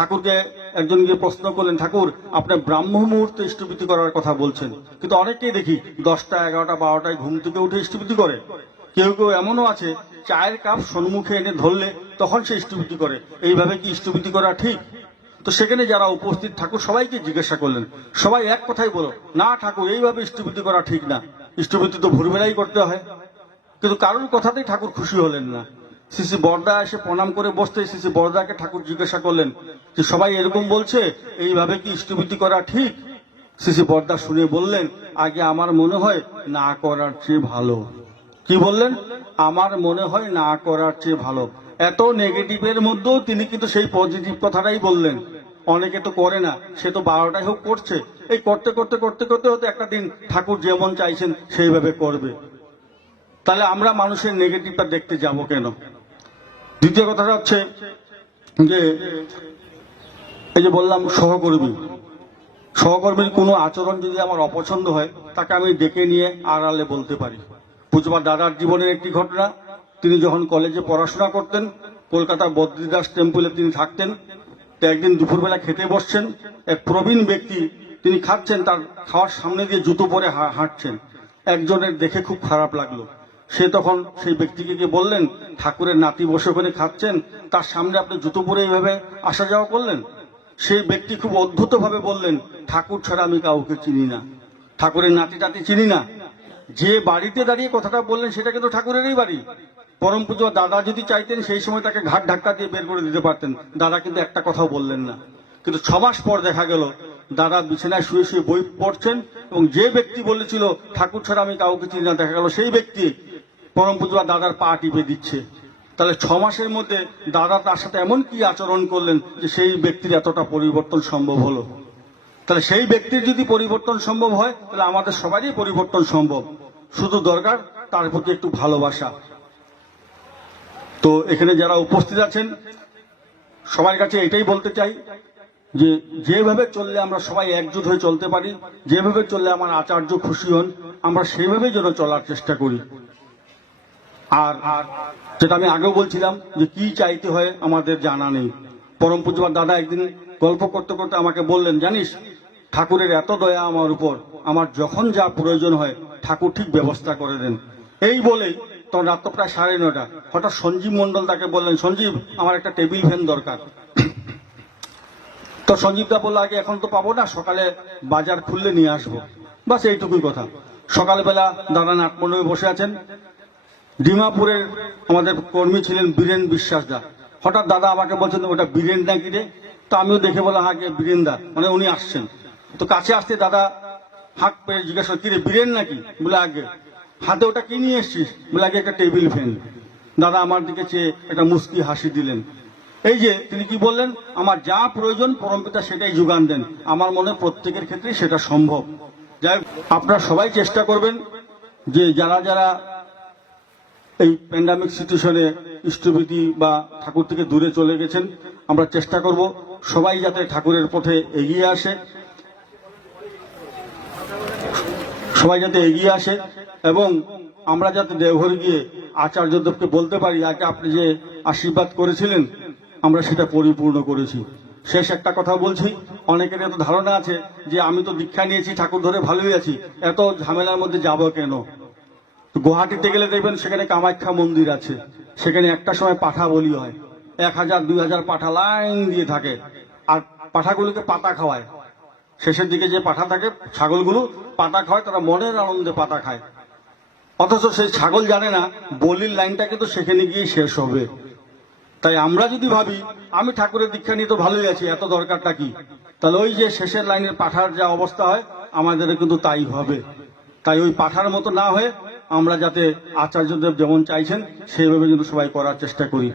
ঠাকুরকে একজন গিয়ে প্রশ্ন করলেন, ঠাকুর আপনি ব্রাহ্ম মুহূর্তে ইষ্টভৃতি করার কথা বলছেন, কিন্তু অনেকেই দেখি 10টা 11টা 12টায় ঘুম থেকে উঠে ইষ্টভৃতি করে। কেউ কেউ এমনও আছে চায়ের কাপ সম্মুখে এনে ধরলে তখন সে ইষ্টভৃতি করে। এইভাবে কি ইষ্টভৃতি করা ঠিক? তো সেখানে যারা উপস্থিত ঠাকুর সবাইকে জিজ্ঞাসা করলেন, সবাই এক কথাই বলো, না ঠাকুর এইভাবে ইষ্টভৃতি করা ঠিক না, ইষ্টভৃতি তো ভোরবেলাই করতে হয়। কিন্তু কারোর কথাতেই ঠাকুর খুশি হলেন না। শ্রী বরদা এসে প্রণাম করে বসতে শ্রী বরদাকে ঠাকুর জিজ্ঞাসা করলেন যে সবাই এরকম বলছে, এইভাবে কি ইষ্টভৃতি করা ঠিক? শ্রী বরদা শুনে বললেন, আগে আমার মনে হয় না করার চেয়ে ভালো। কি বললেন? আমার মনে হয় না করার চেয়ে ভালো। এত নেগেটিভের মধ্যেও তিনি কিন্তু সেই পজিটিভ কথাটাই বললেন। অনেকে তো করে না, সে তো 12টাই হোক করছে, এই করতে করতে করতে করতে হয়তো একটা দিন ঠাকুর যেমন চাইছেন সেইভাবে করবে। তাহলে আমরা মানুষের নেগেটিভটা দেখতে যাব কেন? দ্বিতীয় কথাটা হচ্ছে যে এই যে বললাম সহকর্মীর কোনো আচরণ যদি আমার অপছন্দ হয়, তাকে আমি ডেকে নিয়ে আড়ালে বলতে পারি। পূজবার দাদার জীবনের একটি ঘটনা, তিনি যখন কলেজে পড়াশোনা করতেন, কলকাতা বদ্রীদাস টেম্পলে তিনি থাকতেন। তো একদিন দুপুরবেলা খেতে বসছেন, এক প্রবীণ ব্যক্তি তিনি খাচ্ছেন, তার খাওয়ার সামনে দিয়ে জুতো পরে হাঁটছেন। একজনের দেখে খুব খারাপ লাগলো। সে তখন সেই ব্যক্তিকে গিয়ে বললেন, ঠাকুরের নাতি বসে ওখানে খাচ্ছেন, তার সামনে আপনি জুতো পরে এইভাবে আসা যাওয়া করলেন? সেই ব্যক্তি খুব অদ্ভুত ভাবে বললেন, ঠাকুর ছাড়া আমি কাউকে চিনি না, ঠাকুরের নাতি টাতি চিনি না। যে বাড়িতে দাঁড়িয়ে কথাটা বললেন সেটা কিন্তু ঠাকুরেরই বাড়ি। পরম পূজ্য দাদা যদি চাইতেন সেই সময় তাকে ঘাট ধাক্কা দিয়ে বের করে দিতে পারতেন। দাদা কিন্তু একটা কথাও বললেন না। কিন্তু 6 মাস পর দেখা গেল দাদা বিছানায় শুয়ে শুয়ে বই পড়ছেন, এবং যে ব্যক্তি বলেছিল ঠাকুর ছাড়া আমি কাউকে চিনি না, দেখা গেল সেই ব্যক্তি পরম পূজ্য দাদার পা টিপে দিচ্ছে। তাহলে 6 মাসের মধ্যে দাদা তার সাথে এমন কি আচরণ করলেন যে সেই ব্যক্তির এতটা পরিবর্তন সম্ভব হলো? তাহলে সেই ব্যক্তির যদি পরিবর্তন সম্ভব হয়, তাহলে আমাদের সবারই পরিবর্তন সম্ভব। শুধু দরকার তার প্রতি একটু ভালোবাসা। তো এখানে যারা উপস্থিত আছেন সবার কাছে এটাই বলতে চাই যে যেভাবে চললে আমরা সবাই একজোট হয়ে চলতে পারি, যেভাবে চললে আমার আচার্য খুশি হন, আমরা সেইভাবে যেন চলার চেষ্টা করি। আর যেটা আমি আগেও বলছিলাম যে কি চাইতে হয় আমাদের জানা নেই। পরম পূজ্যপাদ দাদা একদিন গল্প করতে করতে আমাকে বললেন, জানিস ঠাকুরের এত দয়া আমার উপর, আমার যখন যা প্রয়োজন হয় ঠাকুর ঠিক ব্যবস্থা করে দেন। এই বলেই তখন রাত প্রায় 9:30, হঠাৎ সঞ্জীব মন্ডল তাকে বললেন, সঞ্জীব আমার একটা টেবিল ফ্যান দরকার। তো সঞ্জীবদা বললো, আগে এখন তো পাবো না, সকালে বাজার খুললে নিয়ে আসবো। বাস এইটুকুই কথা। সকালবেলা দাদা নাটমণ্ডপে বসে আছেন। ডিমাপুরের আমাদের কর্মী ছিলেন বীরেন বিশ্বাস দা। হঠাৎ দাদা আমাকে বলছেন, ওটা বীরেন নাকি রে? তো আমিও দেখে বললাম, আগে বীরেন দা, মানে উনি আসছেন। তো কাছে আসতে দাদা হাঁক পেয়ে জিজ্ঞাসা, কি রে বীরেন নাকি? বলে আগে। হাতে ওটা কি নিয়ে এসছিস? বলে আগে একটা টেবিল ফ্যান। দাদা আমার দিকে চেয়ে একটা মুস্কি হাসি দিলেন। এই যে তিনি কি বললেন, আমার যা প্রয়োজন পরমপিতা সেটাই যোগান দেন। আমার মনে প্রত্যেকের ক্ষেত্রে সেটা সম্ভব। যাই হোক, আপনারা সবাই চেষ্টা করবেন যে যারা যারা এই প্যান্ডামিক সিচুয়েশনে ইষ্টভৃতি বা ঠাকুর থেকে দূরে চলে গেছেন, আমরা চেষ্টা করব সবাই যাতে ঠাকুরের পথে এগিয়ে আসে, এবং আমরা যাতে দেওঘর গিয়ে আচার্যদেবকে বলতে পারি, আগে আপনি যে আশীর্বাদ করেছিলেন আমরা সেটা পরিপূর্ণ করেছি। শেষ একটা কথা বলছি, অনেকের এত ধারণা আছে যে আমি তো দীক্ষা নিয়েছি, ঠাকুর ধরে ভালোই আছি, এত ঝামেলার মধ্যে যাব কেন? গুয়াহাটিতে গেলে দেখবেন সেখানে কামাখ্যা মন্দির আছে, সেখানে একটা সময় পাঠা বলি হয়, 1000-2000 পাঠা লাইন দিয়ে থাকে, আর পাঠাগুলোকে পাতা খাওয়ায়। শেষের দিকে যে পাঠা থাকে, ছাগলগুলো পাতা খাওয়ায়, তারা মনের আনন্দে পাতা খায়। অথচ সেই ছাগল জানে না বলির লাইনটা কিন্তু সেখানে গিয়ে শেষ হবে। তাই আমরা যদি ভাবি আমি ঠাকুরের দীক্ষা নিয়ে তো ভালোই আছি, এত দরকারটা কি, তাহলে ওই যে শেষের লাইনের পাঠার যা অবস্থা হয় আমাদের কিন্তু তাই হবে। তাই ওই পাঠার মতো না হয়ে আমরা যাতে আচার্যদেব যেমন চাইছেন সেইভাবে কিন্তু সবাই করার চেষ্টা করি।